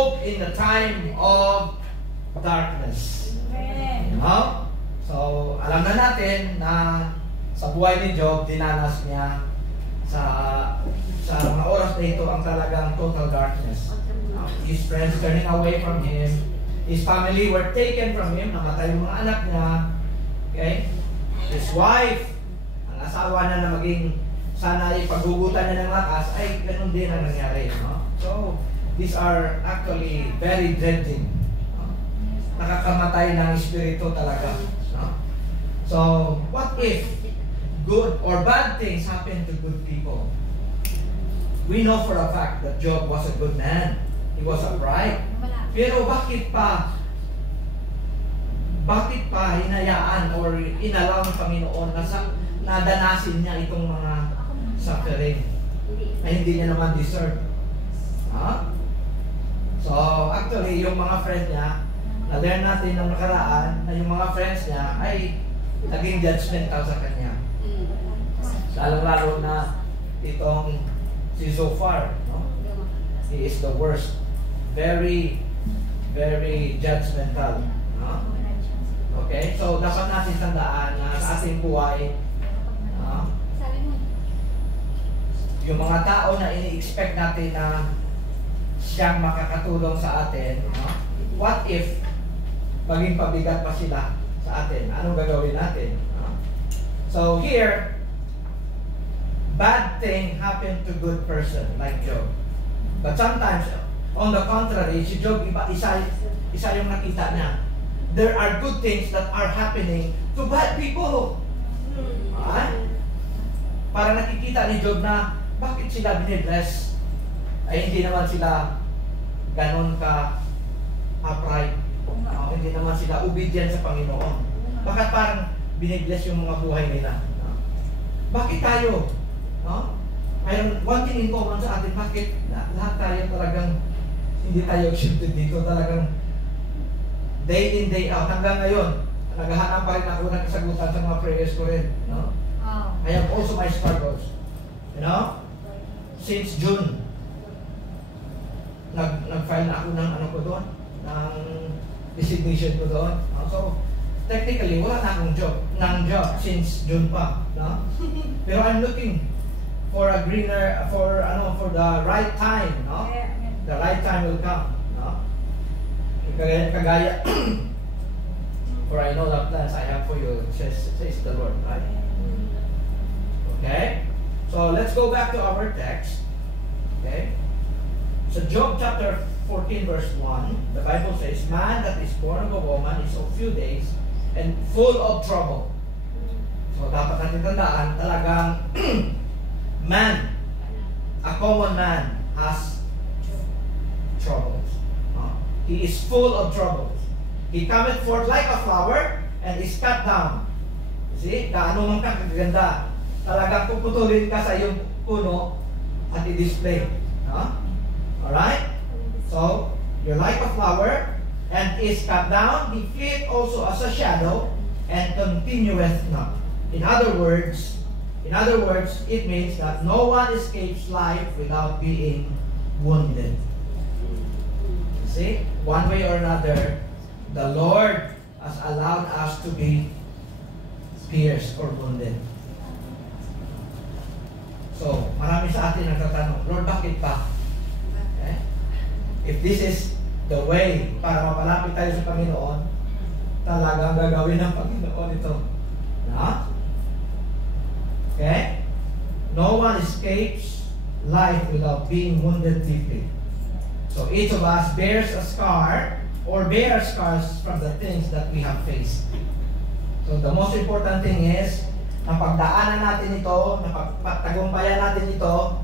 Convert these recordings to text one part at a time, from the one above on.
hope in the time of darkness. No? So, alam na natin na sa buhay ni Job, dinanas niya sa mga oras na ito ang talagang total darkness. His friends turning away from him. His family were taken from him. Namatay yung mga anak niya. Okay? His wife, ang asawa na maging sana ipaghugutan niya ng lakas, ay ganun din ang nangyari. No? So, these are actually very dreading. No? Nakakamatay ng espiritu talaga. No? So, what if good or bad things happen to good people? We know for a fact that Job was a good man. He was upright. Pero bakit pa hinayaan or inalaw ng Panginoon na nadanasin niya itong mga suffering na hindi niya naman deserve? Huh? So, actually, yung mga friends niya, na-learn natin ng nakaraan na yung mga friends niya ay naging judgmental sa kanya. Lalo-lalo na itong si Zophar. No? He is the worst. Very, very judgmental. No? Okay? So, dapat natin tandaan na sa ating buhay, yung mga tao na ini-expect natin na siyang makakatulong sa atin, no? What if maging pabigat pa sila sa atin? Anong gagawin natin? No? So, here, bad thing happened to good person like Job. But sometimes, on the contrary, si Job, isa yung nakita niya. There are good things that are happening to bad people. Para nakikita ni Job na bakit sila binibless? Ay hindi naman sila ganon ka upright. Hindi naman sila obedient sa Panginoon. Bakit parang binibless yung mga buhay nila? Bakit tayo? Mayroon one thing in common sa atin, bakit lahat tayo talagang hindi tayo accepted dito, talagang day in, day out, hanggang ngayon, naghahanap pa rin ako ng kasagutan sa mga prayers ko rin. No? I have also my struggles. You know? Since June, nag-file na ako ng ano ko doon, ng resignation ko doon. So, technically, wala na akong job since June pa. No? Pero I'm looking for a greener, for the right time, no? The right time will come, no? Kagaya, for I know the plans I have for you, says the Lord, right? Okay? So, let's go back to our text. Okay? So, Job chapter 14 verse 1, the Bible says, man that is born of a woman is of few days and full of trouble. So, dapat natin tandaan, talagang man, a common man, has troubles. He is full of troubles. He cometh forth like a flower and is cut down. See? Kaano man ka kaganda. Talagang puputulin ka sa iyong puno at i-display. Alright? So, you're like a flower and is cut down. He fleeth also as a shadow and continueth not. In other words, it means that no one escapes life without being wounded. See? One way or another, the Lord has allowed us to be pierced or wounded. So, marami sa atin nagtatanong, Lord, bakit ba? Okay? If this is the way para mapalapit tayo sa Panginoon, talagang gagawin ng Panginoon ito. Okay? No one escapes life without being wounded deeply. So each of us bears a scar or bear scars from the things that we have faced. So the most important thing is na pagdaanan natin ito, na pagtagumpayan natin ito,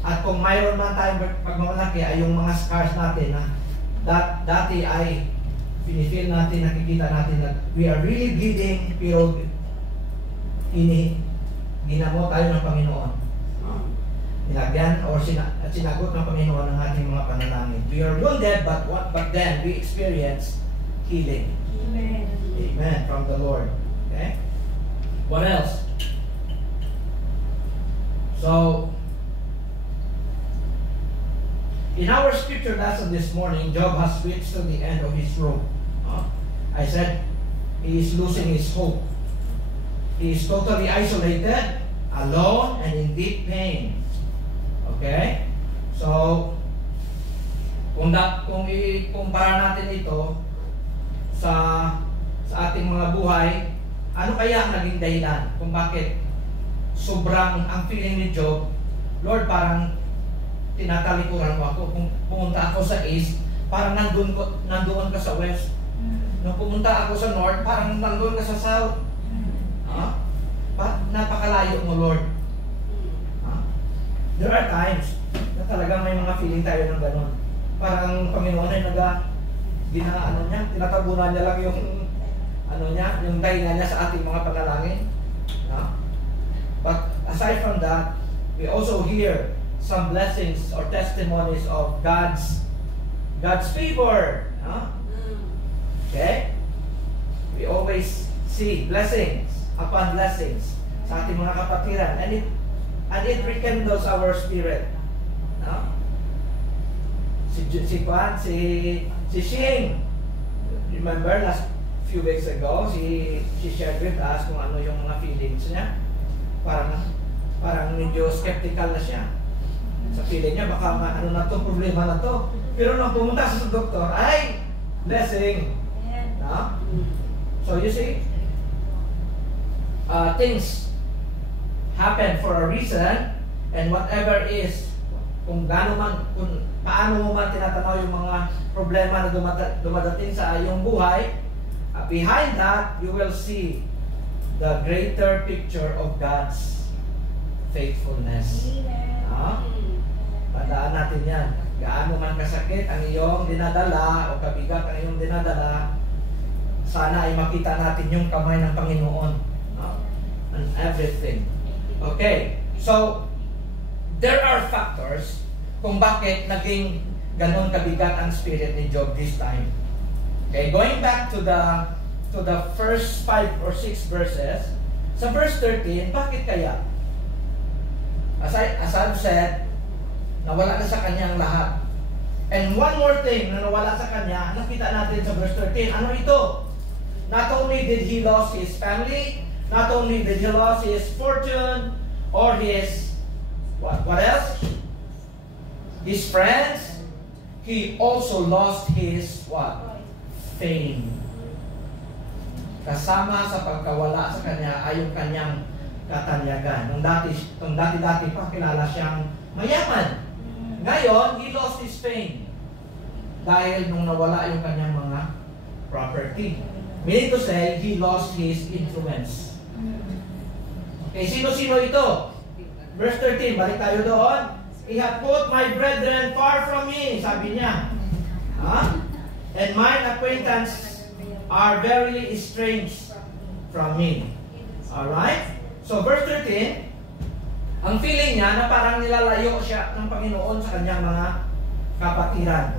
at kung mayroon man tayong pagmamalaki ay yung mga scars natin na dati ay pinifeel natin, nakikita natin na we are really bleeding, pero ginamo tayo ng Panginoon. Nilagyan or sinagot ng Panginoon ang ating mga panalangin. We are wounded, but then we experience healing. Amen. Amen. From the Lord. Okay? What else? So, In our scripture lesson this morning, Job has reached to the end of his rope. I said, he is losing his hope. He is totally isolated, alone, and in deep pain. Okay? So, kung ikumpara natin ito sa ating mga buhay, ano kaya ang naging dahilan kung bakit sobrang ang feeling ni Job, Lord, parang tinatalikuran mo ako. Kung pumunta ako sa east, parang nandoon ka sa west. Nung pumunta ako sa north, parang nandoon ka sa south. Napakalayo mo, Lord. There are times na talagang may mga feeling tayo ng gano'n. Parang Panginoon ay tinatabunan niya lang yung dahilan niya sa ating mga panalangin. But aside from that, we also hear some blessings or testimonies of God's favor. Okay? We always see blessings upon blessings sa ating mga kapatiran, and it rekindles our spirit. Si Shing, remember last few weeks ago, she shared with us kung ano yung mga feelings niya. Parang medyo skeptical na siya sa feeling niya, baka ano na to, problema na to. Pero nung pumunta sa doktor, ay blessing. So you see, things happen for a reason, and whatever is, kung paano mo man tinatanaw yung mga problema na dumadating sa iyong buhay, behind that, you will see the greater picture of God's faithfulness. Tandaan natin yan. Gaano man kasakit ang iyong dinadala o kabigat ang iyong dinadala, sana ay makita natin yung kamay ng Panginoon on everything. Okay, so there are factors kung bakit naging ganon kabigat ang spirit ni Job this time. Okay, going back to the first 5 or 6 verses, sa verse 13, bakit kaya? As I've said, nawala na sa kanya ang lahat. And one more thing na nawala sa kanya, nakita natin sa verse 13, ano ito? Not only did he lose his family, not only did he lose his fortune, or his, what else? His friends, he also lost his, what? Fame. Kasama sa pagkawala sa kanya ay yung kanyang katanyagan. Nung dati pa kilala siyang mayaman. Ngayon, he lost his fame dahil nung nawala yung kanyang mga property. Meaning to say, he lost his influence. Okay, sino-sino ito? Verse 13, balik tayo doon. He had put my brethren far from me, sabi niya. And mine acquaintance are very estranged from me. Alright? So verse 13, ang feeling niya na parang nilalayo siya ng Panginoon sa kanyang mga kapatiran.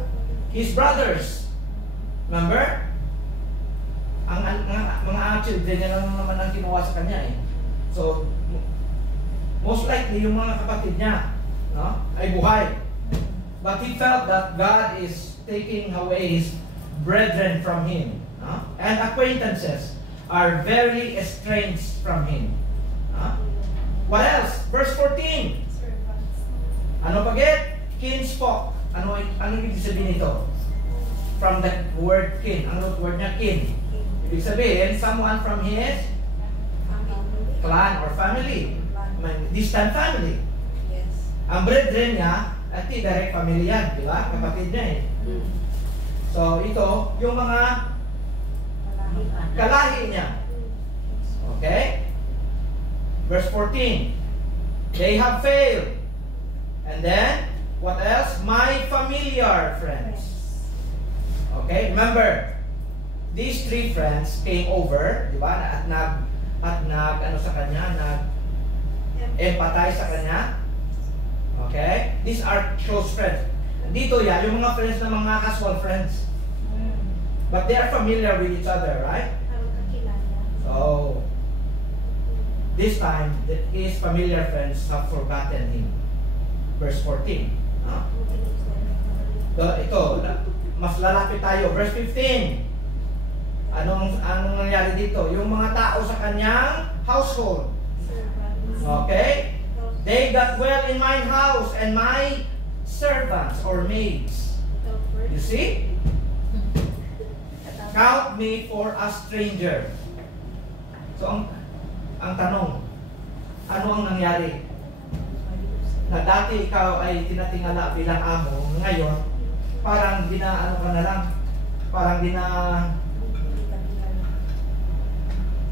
His brothers, remember? Ang mga children niya lang naman ang kinuha sa kanya . So, most likely yung mga kapatid niya ay buhay. But he felt that God is taking away his brethren from him. And acquaintances are very estranged from him. What else? Verse 14. Ano pagit? Kinsfolk. Ano ibig sabihin nito? From the word kin. Ano word niya? Kin. Ibig sabihin, someone from his clan or family. Distant family. Ang brethren niya, at direct family yan, di ba? Kapatid niya . So, ito, yung mga kalahi niya. Okay? Verse 14. They have failed. And then, what else? My familiar friends. Okay? Remember, these 3 friends came over, di ba? At ano sa kanya, nag-empathize sa kanya. Okay? These are close friends. Dito yan, yung mga friends na mga casual friends. But they are familiar with each other, right? So, this time, his familiar friends have forgotten him. Verse 14. Ito, mas lalapit tayo. Verse 15. Anong nangyari dito? Yung mga tao sa kanyang household. Okay? They that dwell in my house and my servants or maids. You see? Count me for a stranger. So, ang tanong, ano ang nangyari? Na dati ikaw ay tinatingala bilang amo, ngayon, parang ano ka na lang, parang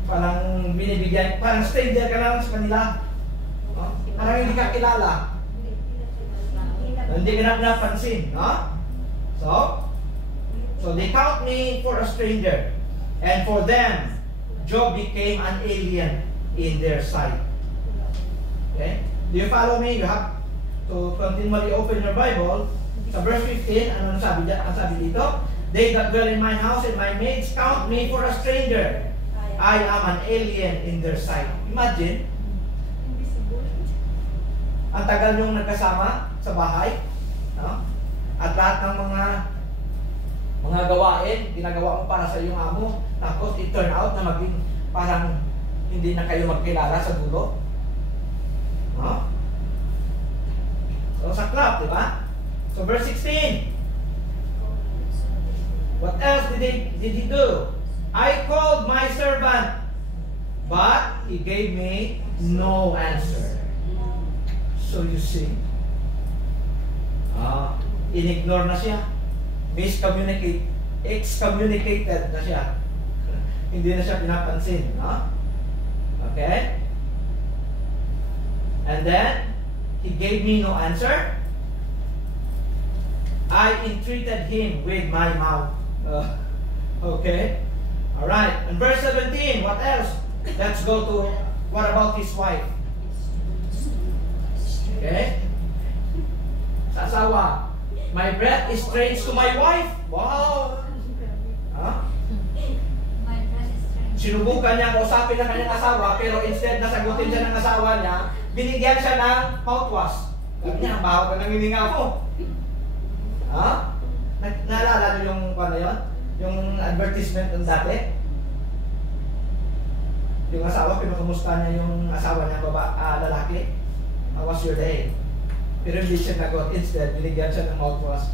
parang binibigyan, parang stranger ka lang sa kanila. No? Parang hindi ka kilala. Hindi ka na napansin. No? So they count me for a stranger. And for them, Job became an alien in their sight. Okay? Do you follow me? You have to continually open your Bible. Sa verse 15, ano ang sabi dito? They that dwell in my house and my maids count me for a stranger. I am an alien in their sight. Imagine, ang tagal niyong nagkasama sa bahay, no? At lahat ng mga gawain, ginagawa mo para sa iyong amo, tapos it turn out na maging parang hindi na kayo magkilala sa dulo. No? So, saklap, di ba? So, verse 16. What else did he do? I called my servant, but he gave me no answer. So you see, inignore na siya. Excommunicated na siya. Hindi na siya pinapansin. No? Okay? And then, he gave me no answer. I entreated him with my mouth. Okay? Alright. And verse 17, what else? Let's go to, what about his wife? Okay? Sa asawa. My breath is strange to my wife. Wow! Huh? Sinubukan niya kausapin ng kanyang asawa, pero instead na sagutin siya ng asawa niya, binigyan siya ng mouthwash. Sabi niya, baho ka ng hininga mo. Ha? Naalala niyo yung ano yun? Yung advertisement ng dati? Yung asawa, pinakumusta niya yung asawa niya, lalaki. How was your day? Pero hindi siya nagot. Instead, binigyan siya ng mouthwash.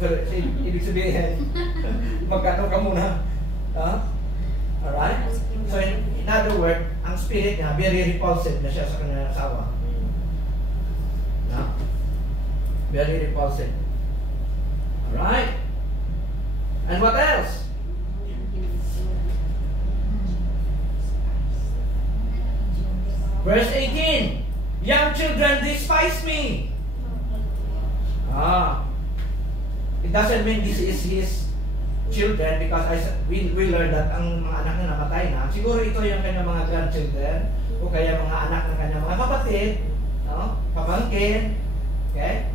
Pero ibig sabihin, magkano ka muna? Alright? So in other words, ang spirit niya, very repulsive na siya sa kanyang asawa. No? Very repulsive. Alright? And what else? Verse 18. Young children despise me. It doesn't mean this is his children because we learned that ang mga anak na namatay na. Siguro ito yung kanyang mga grandchildren o kaya mga anak ng kanyang mga kapatid, no? Pamangkin, okay?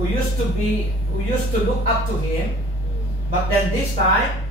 Who used to look up to him, but then this time